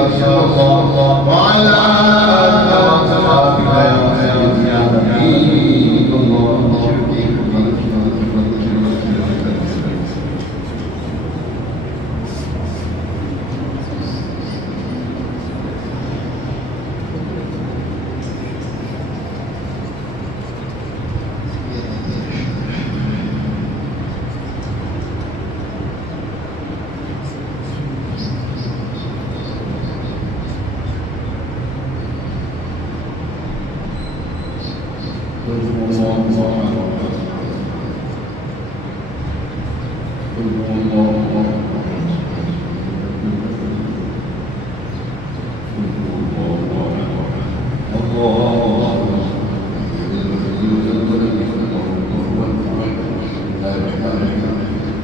الله وعلى آلك وأصحابك يا سيدي يا حبيب الله.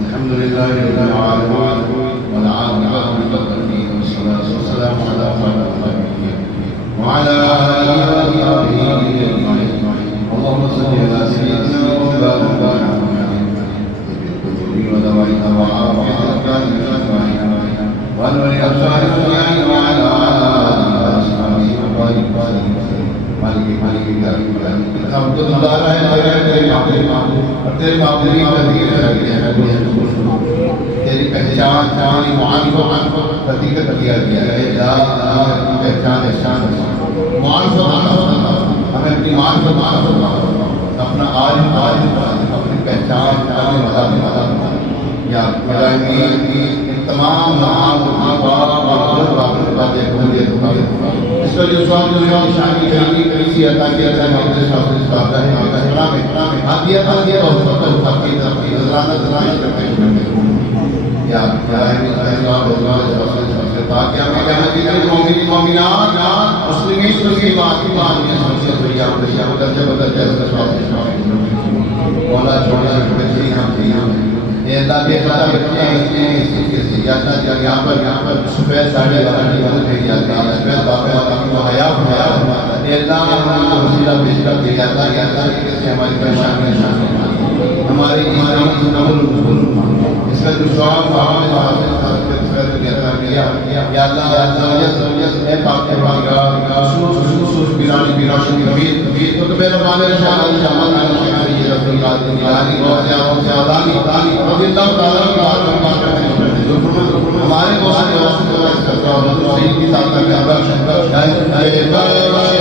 الحمد لله رب العالمين والعاقبة للمتقين والصلاة والسلام على خير النبيين وعلى آله وصحبه أجمعين. اللهم صل على سيدنا ومولانا محمد بالقلوب ودوائها وعافيتك أجمعين وأنور أبصار الجميع وعلى آله وأصحابه وبارك وسلم. मालिक मालिक हम तो नज़ारा है तेरे मामले का दिए तेरी पहचान चांदी मारिफत हकीकत किया गया है पहचान शान मारिफत हमें अपनी मारिफत अपना आज अपनी पहचान या तमाम इसका जो स्वामी शादी करेंगे किसी अता की अता मामले शास्त्र आता है आदिया और फतह फकीर नजराना करते हैं या ताकि हमें कहना चाहिए मोमिनात मुस्लिमीन मुस्लिमात की बात में समझिए तो या बदल वाला छोड़ा बच्चे हम ये अल्लाह के खिलाफ बच्चे या यहाँ पर सफेद साड़ी वाला भेज जाता है सफेद बापे वाला को हया ये अल्लाह हमको वसीला पेश कर दिया जाता है कि हमारी परेशानी हमारी इसका जो स्वाब या अल्लाह ए पाक के खुशूस बिरानी बिराशी कबीर तो मेरा माने शामिल ये रसूल अल्लाह से आदानी रज़ी अल्लाह ताला की बात करते हैं हमारे बहुत से सही की साथ में अल्लाह हमारे बाबा से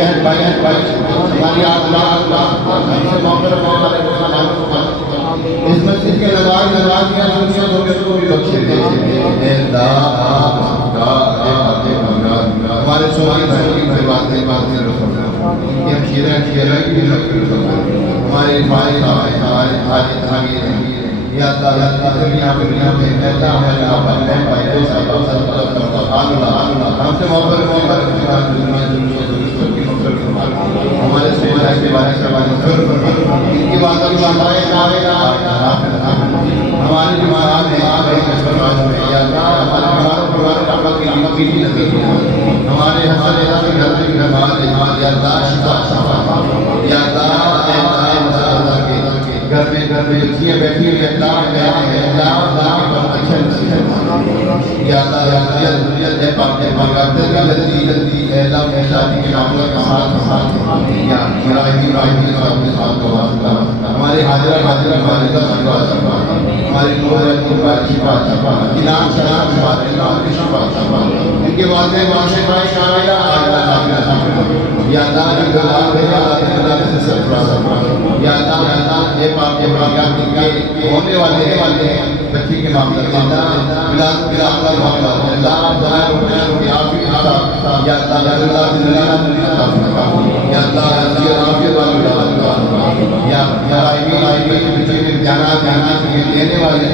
बहन भाई हमारी इस मस्जिद के नवाज की दुनिया को भी बख्शे दे हमारे सोनी भाई की बात हमारे भाई या दुनिया में ऐसा हमसे मोहब्बत हमारे सोलह के बारे से इनकी बात हमारे जो महाराज हैं हमारे हमारे हमारे घर में बच्चियाँ बैठी हुई शादी के मामला का हमारे हाजरा हमारे इनके बाद होने वाले बच्ची के मामले देने वाले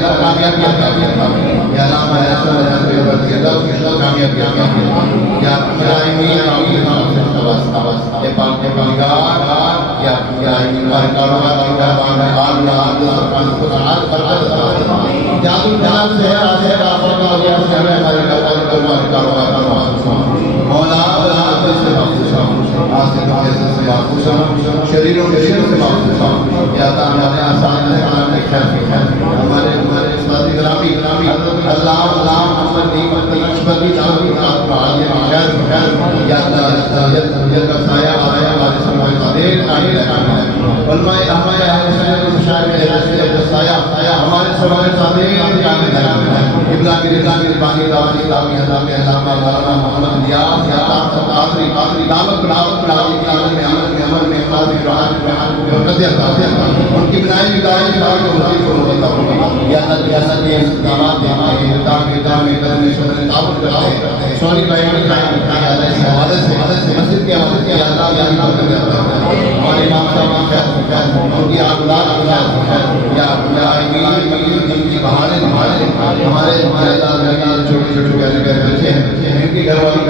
शरीरों के से हमारे आसान हमारे ग्रामी अल्लाह उनकी बनाई सोनी भाई मस्जिद के हमारे इमाम साहब उनकी औलाद हमारे छोटे छोटे प्यारे प्यारे बच्चे हैं इनके घर वाले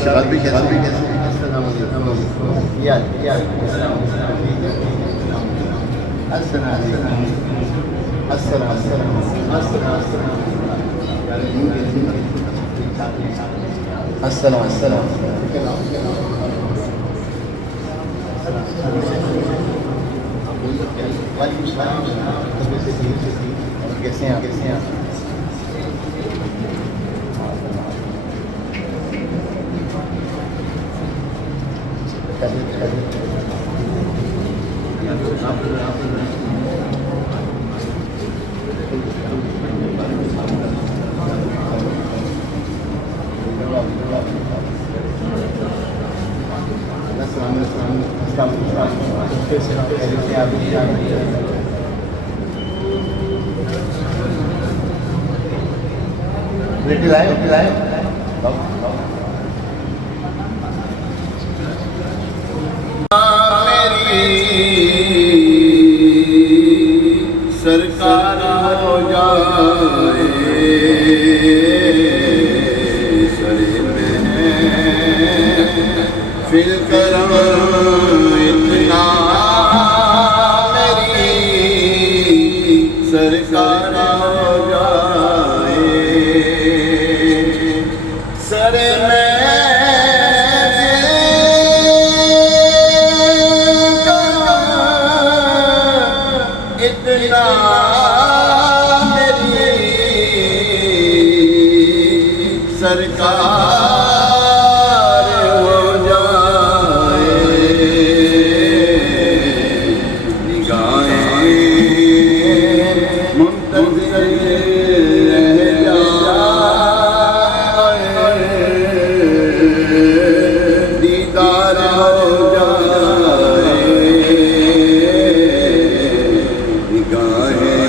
शराब भी कैसे हैं सरकार हो जाए सरे में फिर करम इतना मेरी सरकार हो जाए सरे में इतना मेरी सरकार हो जाए निगाहें मुंतज़िर रह जाए दीदार हो जाए निगाहें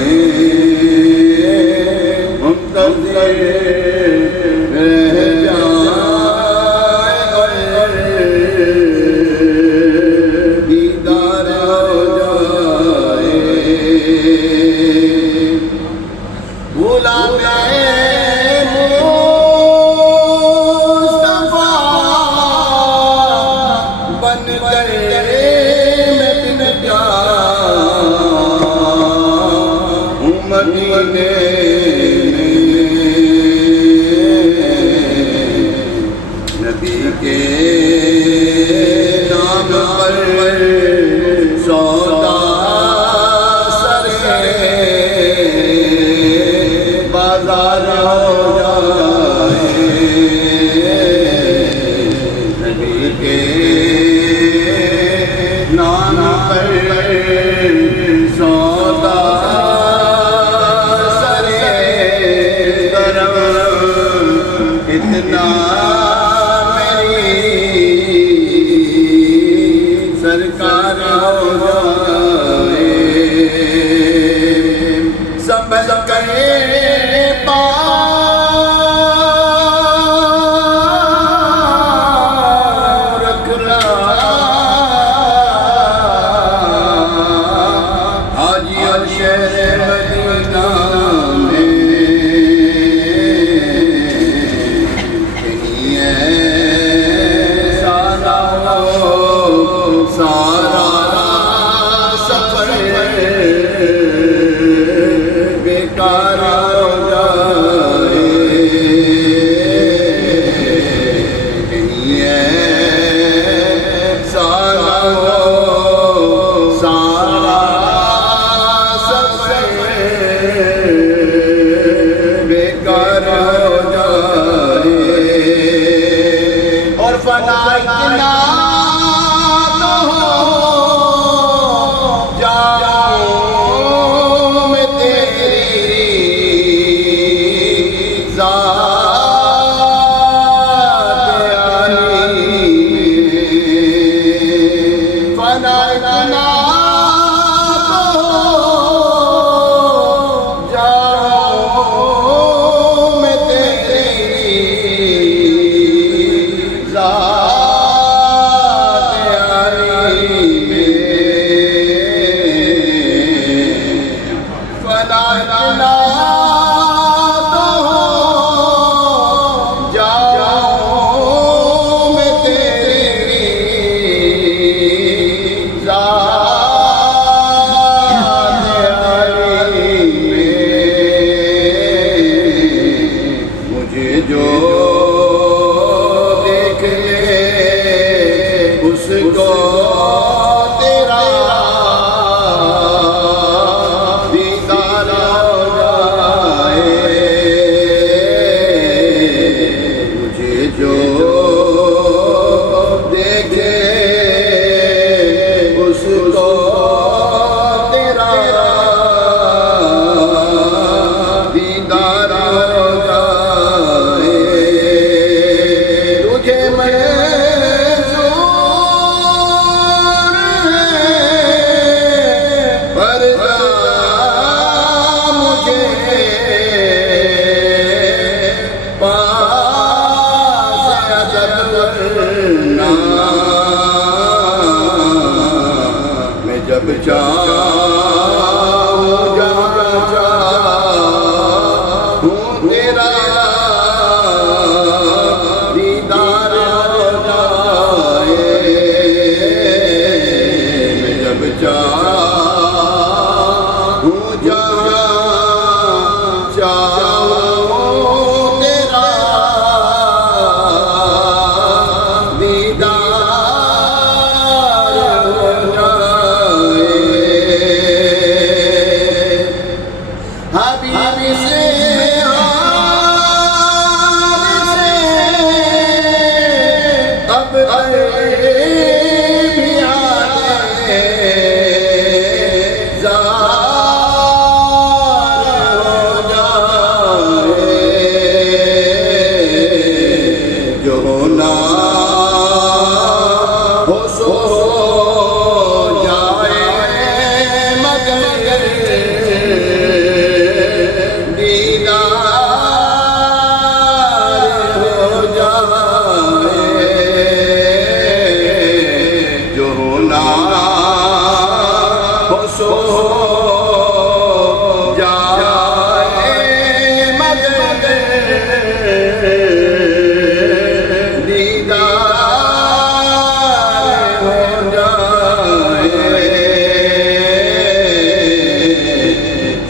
इतना मेरी सरकार हो जाए, सब करे जब चाहूं जहाँ चाहूं तेरा दीदार हो जाए, जब चाहूं जहाँ चाहूं तेरा दीदार हो जाए। हबीबी से अब भी आते ज़ार हो जाए, जो ना हो सो जाए मगर सो जाए मगर दीदार हो जाए।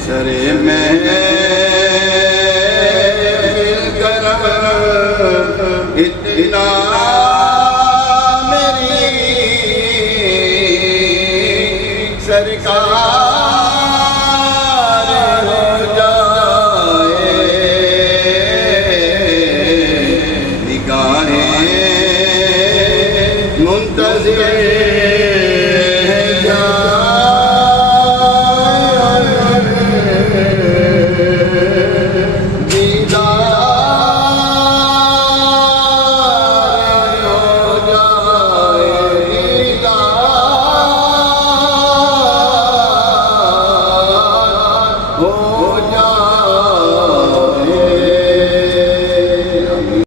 सरे में मिल कर